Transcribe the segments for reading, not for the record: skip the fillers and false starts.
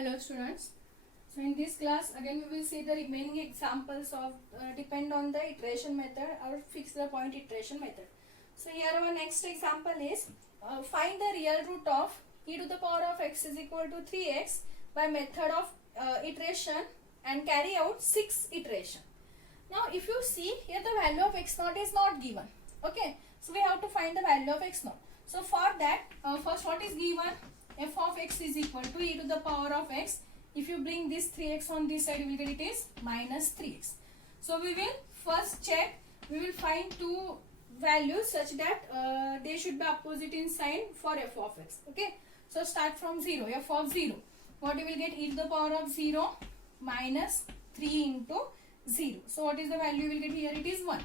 Hello students. So in this class again we will see the remaining examples of depend on the iteration method or fix the point iteration method. So here our next example is find the real root of e to the power of x is equal to 3x by method of iteration and carry out 6 iteration. Now if you see here the value of x naught is not given. Okay. So we have to find the value of x naught. So for that first what is given? F of x is equal to e to the power of x. If you bring this 3x on this side, you will get it is minus 3x. So we will first check, we will find two values such that they should be opposite in sign for f of x. Okay. So start from 0, f of 0. What you will get? E to the power of 0 minus 3 into 0. So what is the value you will get here? It is 1.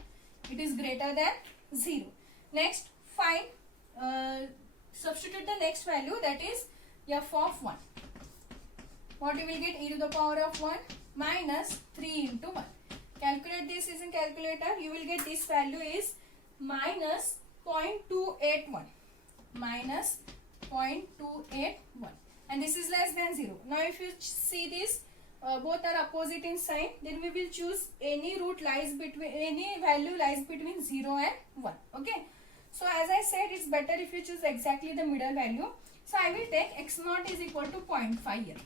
It is greater than 0. Next, find substitute the next value, that is f of 1. What you will get? E to the power of 1 minus 3 into 1. Calculate this is in calculator. You will get this value is minus 0.281. Minus 0.281. And this is less than 0. Now if you see this, both are opposite in sign, then we will choose any value lies between 0 and 1. Okay. So as I said, it's better if you choose exactly the middle value. So I will take x naught is equal to 0.5 here.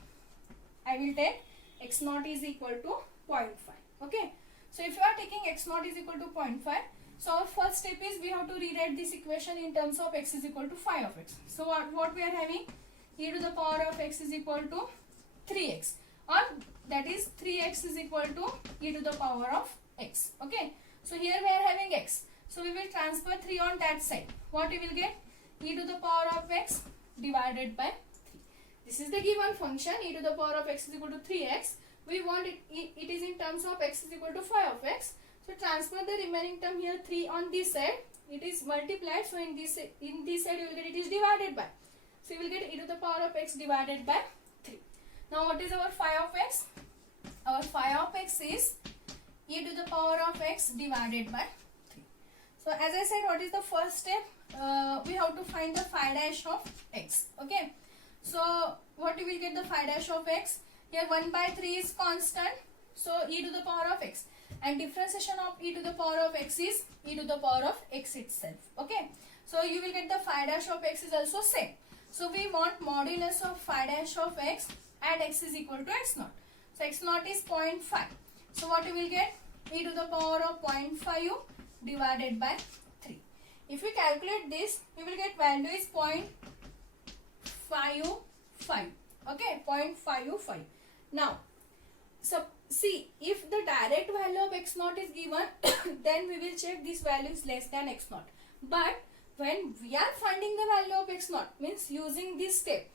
I will take x naught is equal to 0.5. Okay. So if you are taking x naught is equal to 0.5, so our first step is we have to rewrite this equation in terms of x is equal to phi of x. So what we are having? E to the power of x is equal to 3x, or that is 3x is equal to e to the power of x. Okay. So here we are having x. So we will transfer 3 on that side. What you will get? E to the power of x divided by 3. This is the given function. E to the power of x is equal to 3x. We want it is in terms of x is equal to phi of x. So transfer the remaining term here 3 on this side. It is multiplied. So in this side you will get it is divided by. So you will get e to the power of x divided by 3. Now what is our phi of x? Our phi of x is e to the power of x divided by 3. So as I said, what is the first step? We have to find the phi dash of x. Okay. So what you will get the phi dash of x? Here 1 by 3 is constant. So e to the power of x. And differentiation of e to the power of x is e to the power of x itself. Okay. So you will get the phi dash of x is also same. So we want modulus of phi dash of x and x is equal to x naught. So x naught is 0.5. So what you will get? E to the power of 0.5 divided by 3. If we calculate this, we will get value is 0.55. Okay, 0.55. Now, so see, if the direct value of x naught is given, then we will check this value is less than x naught. But when we are finding the value of x naught, means using this step,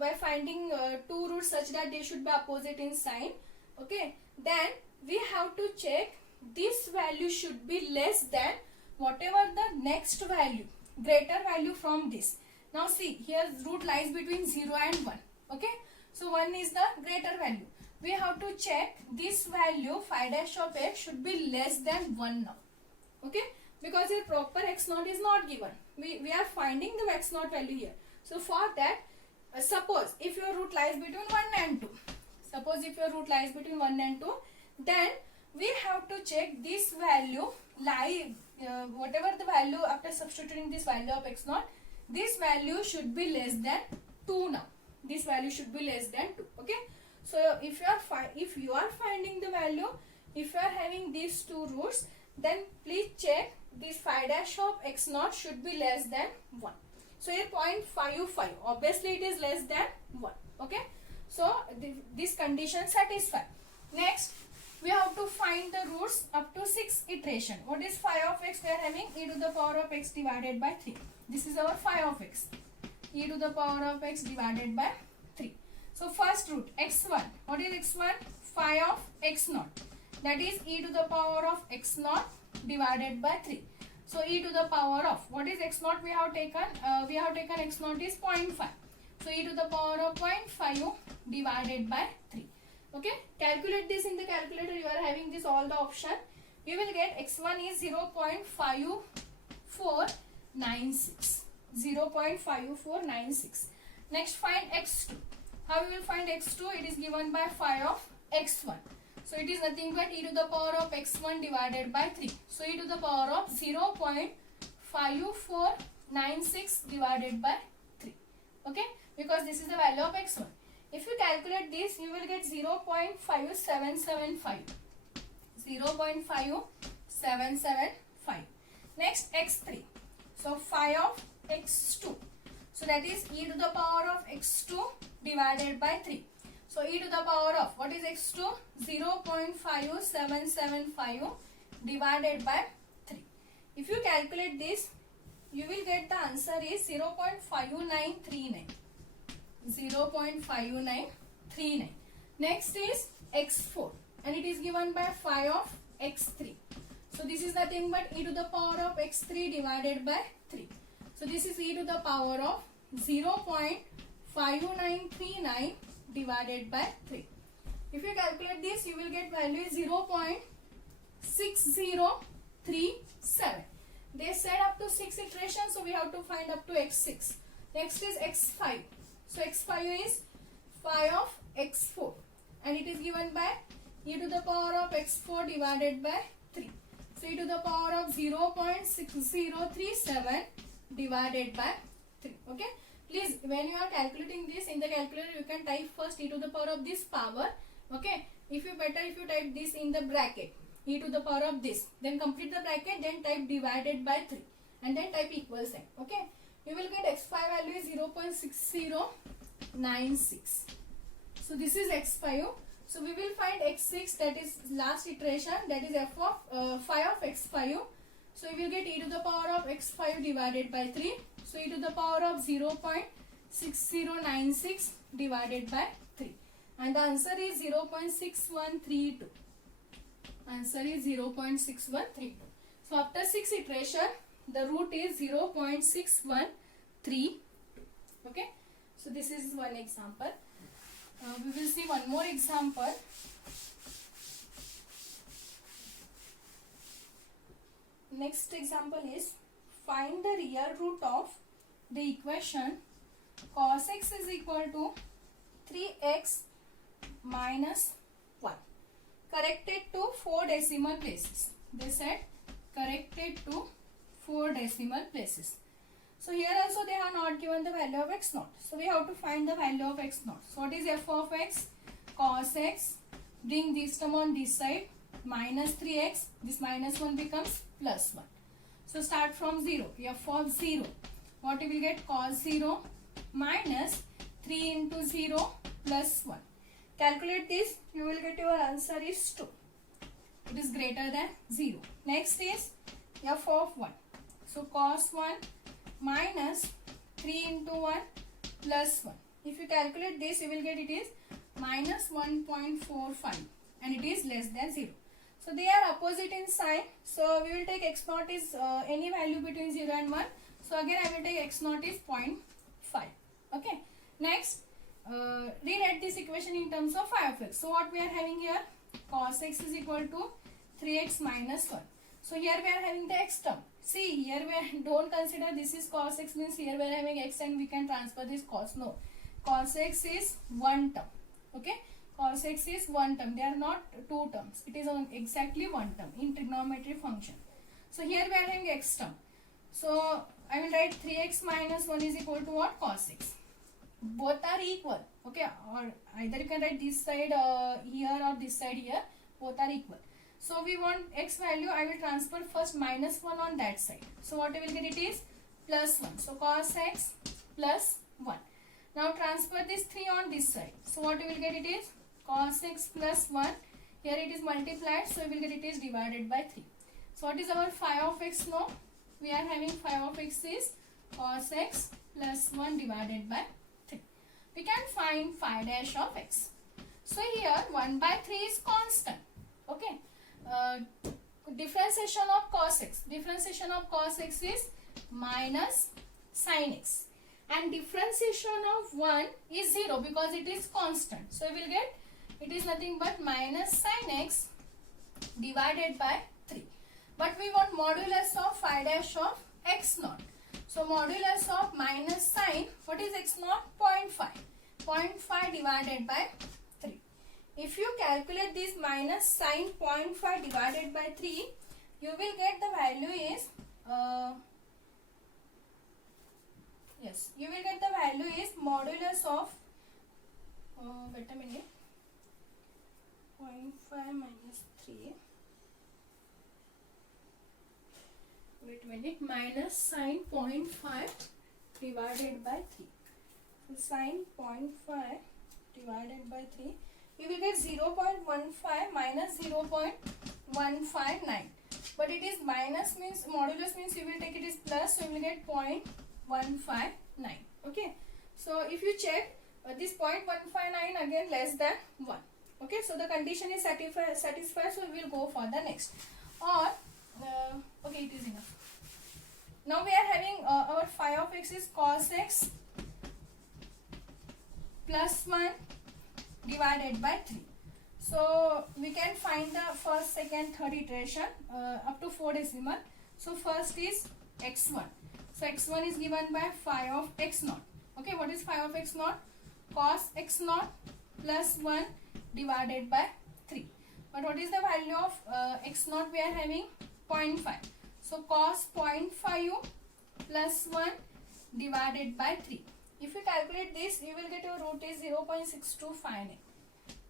by finding two roots such that they should be opposite in sign, okay, then we have to check this value should be less than whatever the next value, greater value from this. Now see, here root lies between 0 and 1. Okay. So 1 is the greater value. We have to check this value phi dash of x should be less than 1 now. Okay. Because here proper x naught is not given. We are finding the x naught value here. So for that, suppose if your root lies between 1 and 2. Suppose if your root lies between 1 and 2, then we have to check this value whatever the value after substituting this value of x naught, this value should be less than 2 now. This value should be less than 2. Okay. So if you are finding the value, if you are having these two roots, then please check this phi dash of x naught should be less than 1. So here 0.55. Obviously it is less than 1. Okay. So this condition satisfied. Next, we have to find the roots up to 6 iteration. What is phi of x? We are having e to the power of x divided by 3. This is our phi of x. E to the power of x divided by 3. So first root x1. What is x1? Phi of x naught. That is e to the power of x naught divided by 3. So e to the power of, what is x naught we have taken? We have taken x naught is 0.5. So e to the power of 0.5 divided by 3. Okay. Calculate this in the calculator. You are having this all the option. You will get x1 is 0.5496. 0.5496. Next find x2. How we will find x2? It is given by phi of x1. So it is nothing but e to the power of x1 divided by 3. So e to the power of 0.5496 divided by 3. Okay, because this is the value of x1. If you calculate this, you will get 0.5775. 0.5775. Next, x3. So phi of x2. So that is e to the power of x2 divided by 3. So e to the power of, what is x2? 0.5775 divided by 3. If you calculate this, you will get the answer is 0.5939. 0.5939. Next is x4 and it is given by phi of x3. So this is nothing but e to the power of x3 divided by 3. So this is e to the power of 0.5939 divided by 3. If you calculate this, you will get value 0.6037. They said up to 6 iterations, so we have to find up to x6. Next is x5. So x5 is phi of x4 and it is given by e to the power of x4 divided by 3. So e to the power of 0.6037 divided by 3. Okay. Please, when you are calculating this in the calculator, you can type first e to the power of this power. Okay. If you type this in the bracket, e to the power of this, then complete the bracket, then type divided by 3 and then type equal sign. Okay. You will get x5 value is 0.6096. So this is x5. So we will find x6, that is last iteration, that is f of phi of x5. So we will get e to the power of x5 divided by 3. So e to the power of 0.6096 divided by 3. And the answer is 0.6132. Answer is 0.6132. So after 6 iteration, the root is 0.6132. Okay. So this is one example. We will see one more example. Next example is find the real root of the equation cos x is equal to 3x minus 1. Corrected to 4 decimal places. They said corrected to 4 decimal places. So here also they are not given the value of x naught. So we have to find the value of x naught. So what is f of x? Cos x. Bring this term on this side. Minus 3x. This minus 1 becomes plus 1. So start from 0. F of 0. What you will get? Cos 0 minus 3 into 0 plus 1. Calculate this. You will get your answer is 2. It is greater than 0. Next is f of 1. So cos 1 minus 3 into 1 plus 1. If you calculate this, you will get it is minus 1.45 and it is less than 0. So they are opposite in sign. So we will take x naught is any value between 0 and 1. So again I will take x naught is 0.5. Okay. Next, rewrite this equation in terms of phi of x. So what we are having here? Cos x is equal to 3x minus 1. So here we are having the x term. See, here we don't consider this is cos x, means here we are having x and we can transfer this cos. No. Cos x is one term. Okay. Cos x is one term. They are not two terms. It is on exactly one term in trigonometry function. So here we are having x term. So I will write 3x minus 1 is equal to what? Cos x. Both are equal. Okay. Or either you can write this side here or this side here. Both are equal. So we want x value. I will transfer first minus 1 on that side. So what I will get it is plus 1. So cos x plus 1. Now transfer this 3 on this side. So what you will get it is cos x plus 1. Here it is multiplied. So we will get it is divided by 3. So what is our phi of x now? We are having phi of x is cos x plus 1 divided by 3. We can find phi dash of x. So here 1 by 3 is constant. Okay. Differentiation of cos x. Differentiation of cos x is minus sin x. And differentiation of 1 is 0 because it is constant. So we will get it is nothing but minus sin x divided by 3. But we want modulus of phi dash of x naught. So modulus of minus sin, what is x naught? 0.5. 0.5 divided by 3. If you calculate this minus sine 0.5 divided by 3, you will get the value is you will get the value is modulus of wait a minute, 0.5 minus 3, wait a minute, minus sine 0.5 divided by 3. So sine 0.5 divided by 3, you will get 0.15 minus 0.159. But it is minus, means modulus means you will take it is plus, so you will get 0.159. Okay. So if you check this 0.159 again less than 1. Okay. So the condition is satisfied. So we will go for the next. Or okay, it is enough. Now we are having our phi of x is cos x plus 1 divided by 3. So we can find the first, second, third iteration up to 4 decimal. So first is x1. So x1 is given by phi of x naught. Okay, what is phi of x naught? Cos x naught plus 1 divided by 3. But what is the value of x naught we are having? 0.5. So cos 0.5 plus 1 divided by 3. If you calculate this, you will get your root is 0.6259.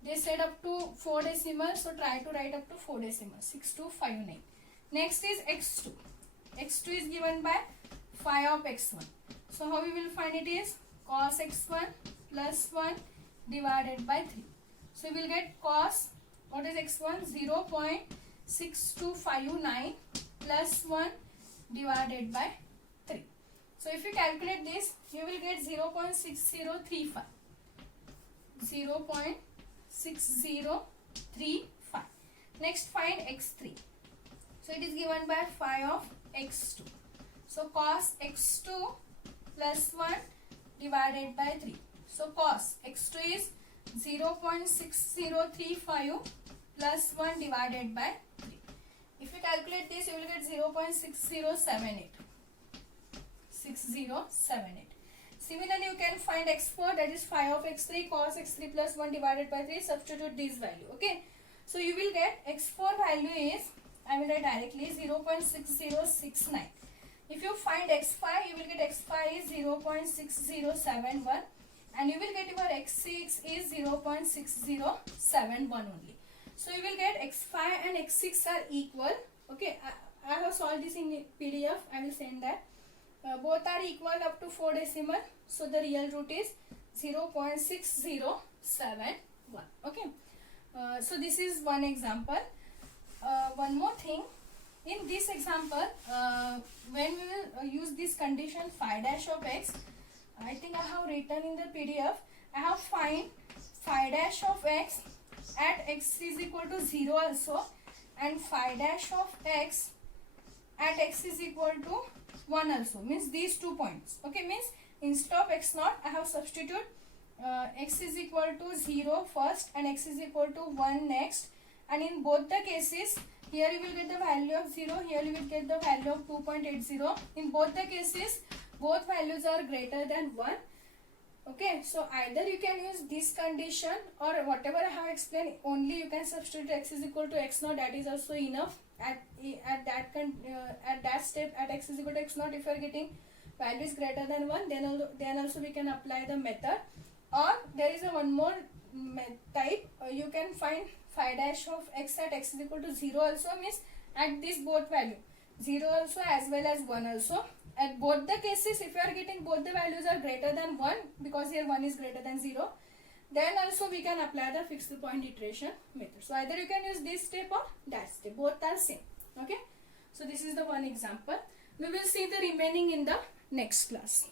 They said up to 4 decimals, so try to write up to 4 decimals, 6259. Next is x2. x2 is given by phi of x1. So how we will find it is cos x1 plus 1 divided by 3. So we will get cos, what is x1? 0.6259 plus 1 divided by 3. So if you calculate this, you will get 0.6035. 0.6035. Next find x3. So it is given by phi of x2. So cos x2 plus 1 divided by 3. So cos x2 is 0.6035 plus 1 divided by 3. If you calculate this, you will get 0.6078. 6078. Similarly, you can find x4, that is phi of x3, cos x3 plus 1 divided by 3. Substitute this value. Okay. So you will get x4 value is, I will write directly, 0.6069. If you find x5, you will get x5 is 0.6071 and you will get your x6 is 0.6071 only. So you will get x5 and x6 are equal. Okay. I have solved this in PDF. I will send that. Both are equal up to 4 decimal. So the real root is 0.6071. Okay. So this is one example. One more thing. In this example, when we will use this condition phi dash of x, I think I have written in the PDF. I have find phi dash of x at x is equal to 0 also, and phi dash of x at x is equal to 1 also, means these 2 points. Okay, means instead of x naught, I have substitute x is equal to 0 first and x is equal to 1 next, and in both the cases, here you will get the value of 0, here you will get the value of 2.80. In both the cases, both values are greater than 1. Okay, so either you can use this condition or whatever I have explained, only you can substitute x is equal to x naught, that is also enough. At that step, at x is equal to x naught, if you are getting values greater than 1, then also we can apply the method. Or there is a one more type, you can find phi dash of x at x is equal to 0 also, means at this both value 0 also as well as 1 also. At both the cases, if you are getting both the values are greater than 1, because here 1 is greater than 0, then also we can apply the fixed point iteration method. So either you can use this step or that step, both are same. Okay, so this is the one example. We will see the remaining in the next class.